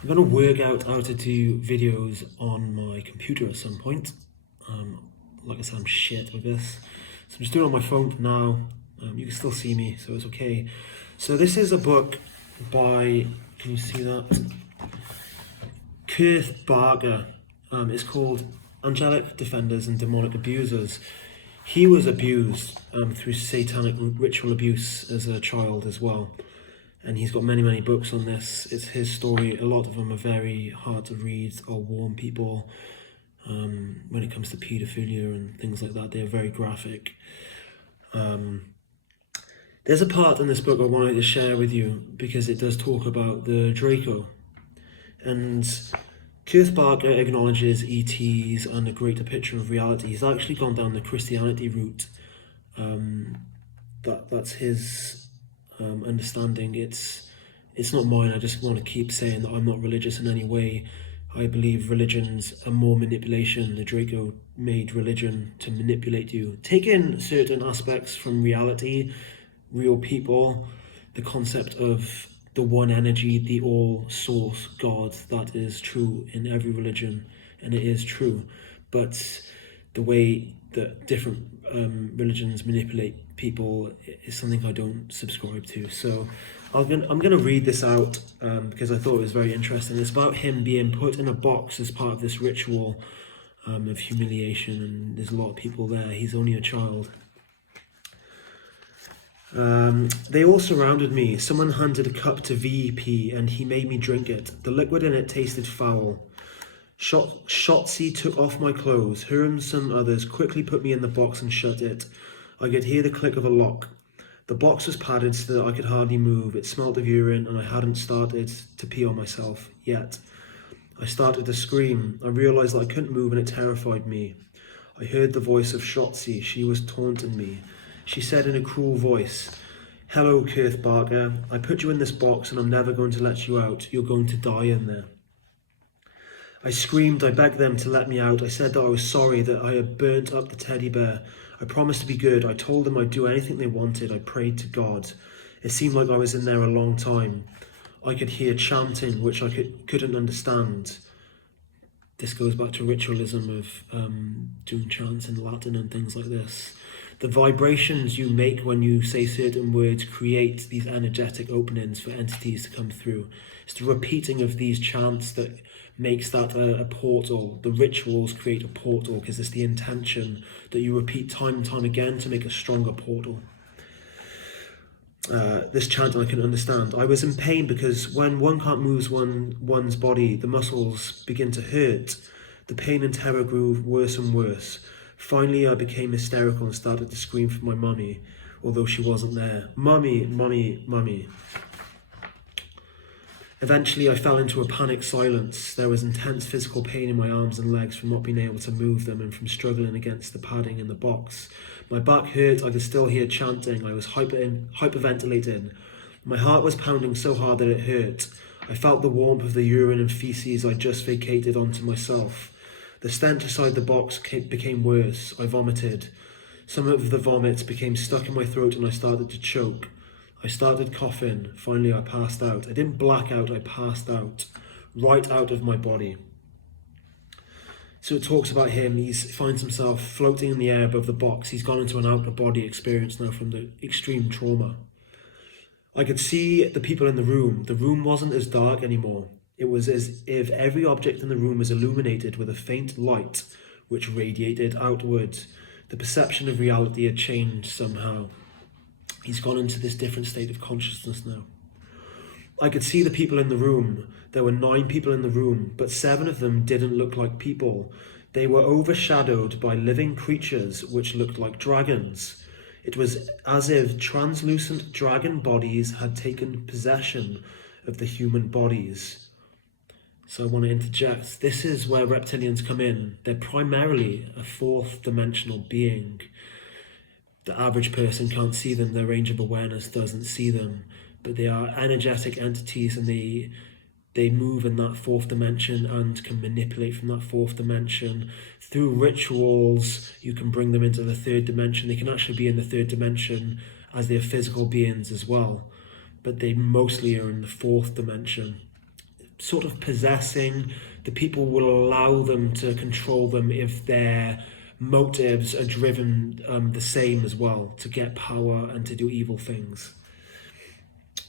I'm going to work out how to do videos on my computer at some point. Like I said, I'm shit with this. So I'm just doing it on my phone for now. You can still see me, so it's okay. So this is a book by, can you see that? Kurt Barker. It's called Angelic Defenders and Demonic Abusers. He was abused through satanic ritual abuse as a child as well. And he's got many, many books on this. It's his story. A lot of them are very hard to read or warn people when it comes to paedophilia and things like that. They're very graphic. There's a part in this book I wanted to share with you because it does talk about the Draco. And Kurt Barker acknowledges ETs and a greater picture of reality. He's actually gone down the Christianity route. That's his understanding. It's not mine. I just want to keep saying that I'm not religious in any way. I believe religions are more manipulation. The Draco made religion to manipulate you. Take in certain aspects from reality, real people, the concept of the one energy, the all source God that is true in every religion, and it is true. But the way that different religions manipulate people is something I don't subscribe to. So I'm going to read this out because I thought it was very interesting. It's about him being put in a box as part of this ritual of humiliation, and there's a lot of people there. He's only a child. They all surrounded me. Someone handed a cup to VP and he made me drink it. The liquid in it tasted foul. Shotzi took off my clothes. Her and some others quickly put me in the box and shut it. I could hear the click of a lock. The box was padded so that I could hardly move. It smelt of urine and I hadn't started to pee on myself yet. I started to scream. I realised that I couldn't move and it terrified me. I heard the voice of Shotzi. She was taunting me. She said in a cruel voice, "Hello, Kurt Barker. I put you in this box and I'm never going to let you out. You're going to die in there." I screamed. I begged them to let me out. I said that I was sorry that I had burnt up the teddy bear. I promised to be good. I told them I'd do anything they wanted. I prayed to God. It seemed like I was in there a long time. I could hear chanting, which I couldn't understand. This goes back to ritualism of doing chants in Latin and things like this. The vibrations you make when you say certain words create these energetic openings for entities to come through. It's the repeating of these chants that makes that a portal. The rituals create a portal because it's the intention that you repeat time and time again to make a stronger portal. This chanting I can understand. I was in pain because when one can't move one's body, the muscles begin to hurt. The pain and terror grew worse and worse. Finally, I became hysterical and started to scream for my mummy, although she wasn't there. "Mummy, mummy, mummy." Eventually, I fell into a panic silence. There was intense physical pain in my arms and legs from not being able to move them and from struggling against the padding in the box. My back hurt. I could still hear chanting. I was hyperventilating. My heart was pounding so hard that it hurt. I felt the warmth of the urine and feces I just vacated onto myself. The stench inside the box became worse. I vomited. Some of the vomit became stuck in my throat and I started to choke. I started coughing. Finally, I passed out. I didn't black out, I passed out. Right out of my body. So it talks about him. He finds himself floating in the air above the box. He's gone into an out-of-body experience now from the extreme trauma. I could see the people in the room. The room wasn't as dark anymore. It was as if every object in the room was illuminated with a faint light which radiated outward. The perception of reality had changed somehow. He's gone into this different state of consciousness now. I could see the people in the room. There were 9 people in the room, but 7 of them didn't look like people. They were overshadowed by living creatures which looked like dragons. It was as if translucent dragon bodies had taken possession of the human bodies. So I want to interject. This is where reptilians come in. They're primarily a 4th dimensional being. The average person can't see them. Their range of awareness doesn't see them. But they are energetic entities and they move in that 4th dimension and can manipulate from that 4th dimension. Through rituals, you can bring them into the 3rd dimension. They can actually be in the 3rd dimension as they are physical beings as well. But they mostly are in the 4th dimension. sort of possessing. The people will allow them to control them if their motives are driven the same as well, to get power and to do evil things.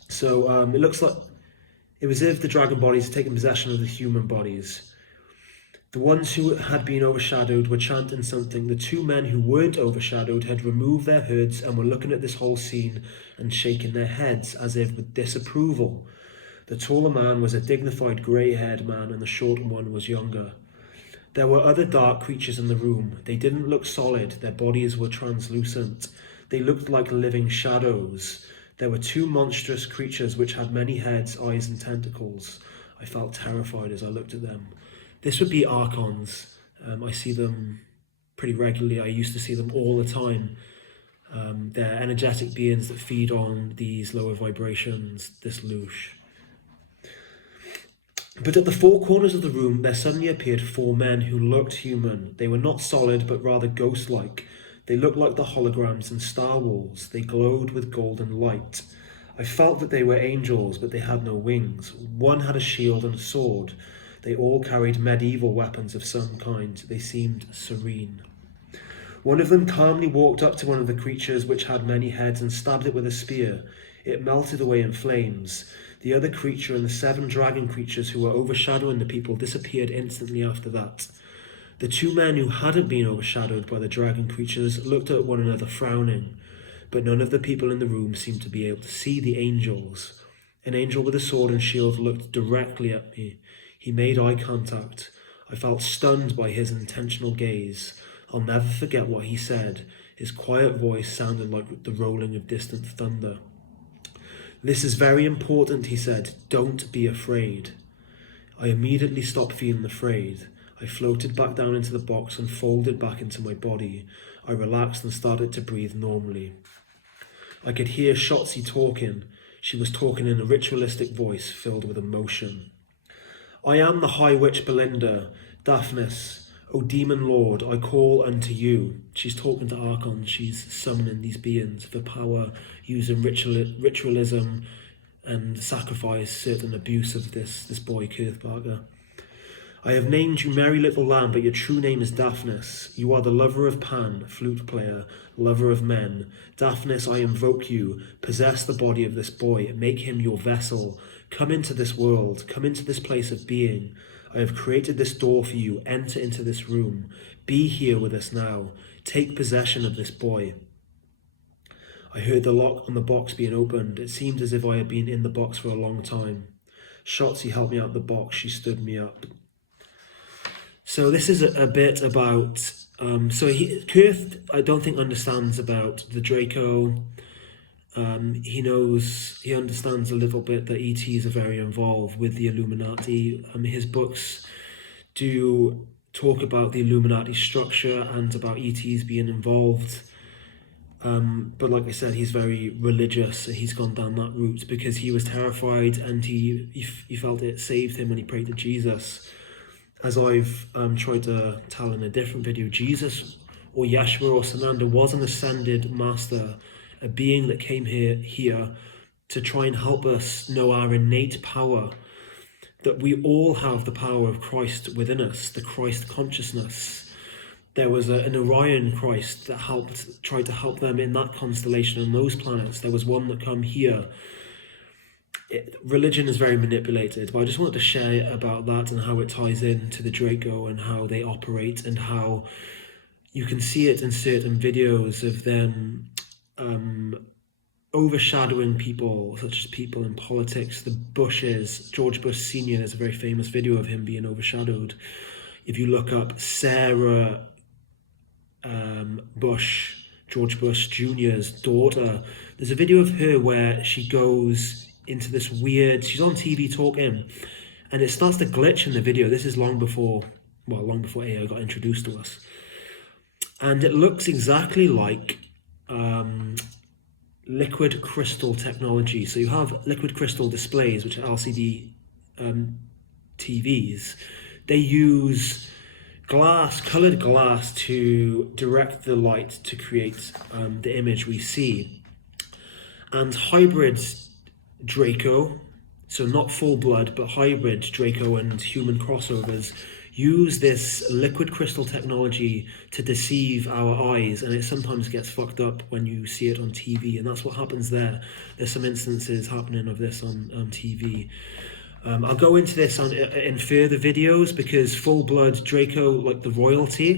So it looks like it was as if the dragon bodies had taken possession of the human bodies. The ones who had been overshadowed were chanting something. The two men who weren't overshadowed had removed their hoods and were looking at this whole scene and shaking their heads as if with disapproval. The taller man was a dignified grey-haired man and the shorter one was younger. There were other dark creatures in the room. They didn't look solid. Their bodies were translucent. They looked like living shadows. There were two monstrous creatures which had many heads, eyes and tentacles. I felt terrified as I looked at them. This would be Archons. I see them pretty regularly. I used to see them all the time. They're energetic beings that feed on these lower vibrations, this loosh. But at the four corners of the room, there suddenly appeared four men who looked human. They were not solid, but rather ghost-like. They looked like the holograms in Star Wars. They glowed with golden light. I felt that they were angels, but they had no wings. One had a shield and a sword. They all carried medieval weapons of some kind. They seemed serene. One of them calmly walked up to one of the creatures which had many heads and stabbed it with a spear. It melted away in flames. The other creature and the 7 dragon creatures who were overshadowing the people disappeared instantly after that. The two men who hadn't been overshadowed by the dragon creatures looked at one another frowning, but none of the people in the room seemed to be able to see the angels. An angel with a sword and shield looked directly at me. He made eye contact. I felt stunned by his intentional gaze. I'll never forget what he said. His quiet voice sounded like the rolling of distant thunder. "This is very important," he said. "Don't be afraid." I immediately stopped feeling afraid. I floated back down into the box and folded back into my body. I relaxed and started to breathe normally. I could hear Shotzi talking. She was talking in a ritualistic voice filled with emotion. "I am the High Witch Belinda, Daphnis. O Demon Lord, I call unto you." She's talking to Archons. She's summoning these beings for power, using ritualism and sacrifice, certain abuse of this boy, Kurthbarger. "I have named you Merry Little Lamb, but your true name is Daphnis. You are the lover of Pan, flute player, lover of men. Daphnis, I invoke you. Possess the body of this boy. Make him your vessel. Come into this world. Come into this place of being. I have created this door for you. Enter into this room. Be here with us now. Take possession of this boy." I heard the lock on the box being opened. It seemed as if I had been in the box for a long time. Shotzi helped me out of the box. She stood me up. So this is a bit about... Kurth, I don't think, understands about the Draco. He understands a little bit that ETs are very involved with the Illuminati. His books do talk about the Illuminati structure and about ETs being involved. But like I said, he's very religious, so he's gone down that route because he was terrified and he felt it saved him when he prayed to Jesus. As I've tried to tell in a different video, Jesus or Yeshua or Sananda was an ascended master, a being that came here to try and help us know our innate power, that we all have the power of Christ within us, the Christ consciousness. There was an Orion Christ that tried to help them in that constellation and those planets. There was one that come here. Religion is very manipulated, but I just wanted to share about that and how it ties into the Draco and how they operate and how you can see it in certain videos of them overshadowing people, such as people in politics, the Bushes. George Bush Sr., there's a very famous video of him being overshadowed. If you look up Sarah Bush, George Bush Jr.'s daughter, there's a video of her where she goes into this weird, she's on TV talking, and it starts to glitch in the video. This is long before AI got introduced to us. And it looks exactly like liquid crystal technology. So you have liquid crystal displays, which are LCD TVs. They use coloured glass to direct the light to create the image we see. And hybrid Draco, so not full blood, but hybrid Draco and human crossovers, use this liquid crystal technology to deceive our eyes, and it sometimes gets fucked up when you see it on TV, and that's what happens there. There's some instances happening of this on TV. I'll go into this in further videos, because full blood Draco, like the royalty,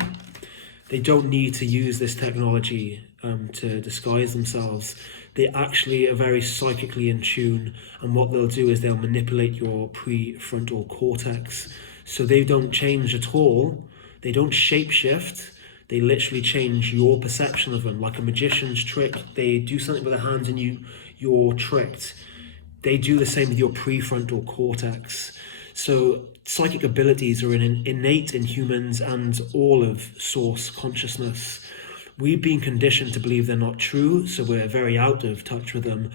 they don't need to use this technology to disguise themselves. They actually are very psychically in tune, and what they'll do is they'll manipulate your prefrontal cortex. So they don't change at all. They don't shapeshift. They literally change your perception of them, like a magician's trick. They do something with their hands and you're tricked. They do the same with your prefrontal cortex. So psychic abilities are innate in humans and all of source consciousness. We've been conditioned to believe they're not true, so we're very out of touch with them.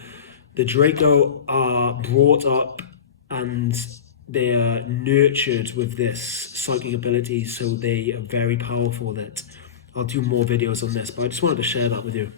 The Draco are brought up and they are nurtured with this psychic ability, so they are very powerful. That I'll do more videos on this, but I just wanted to share that with you.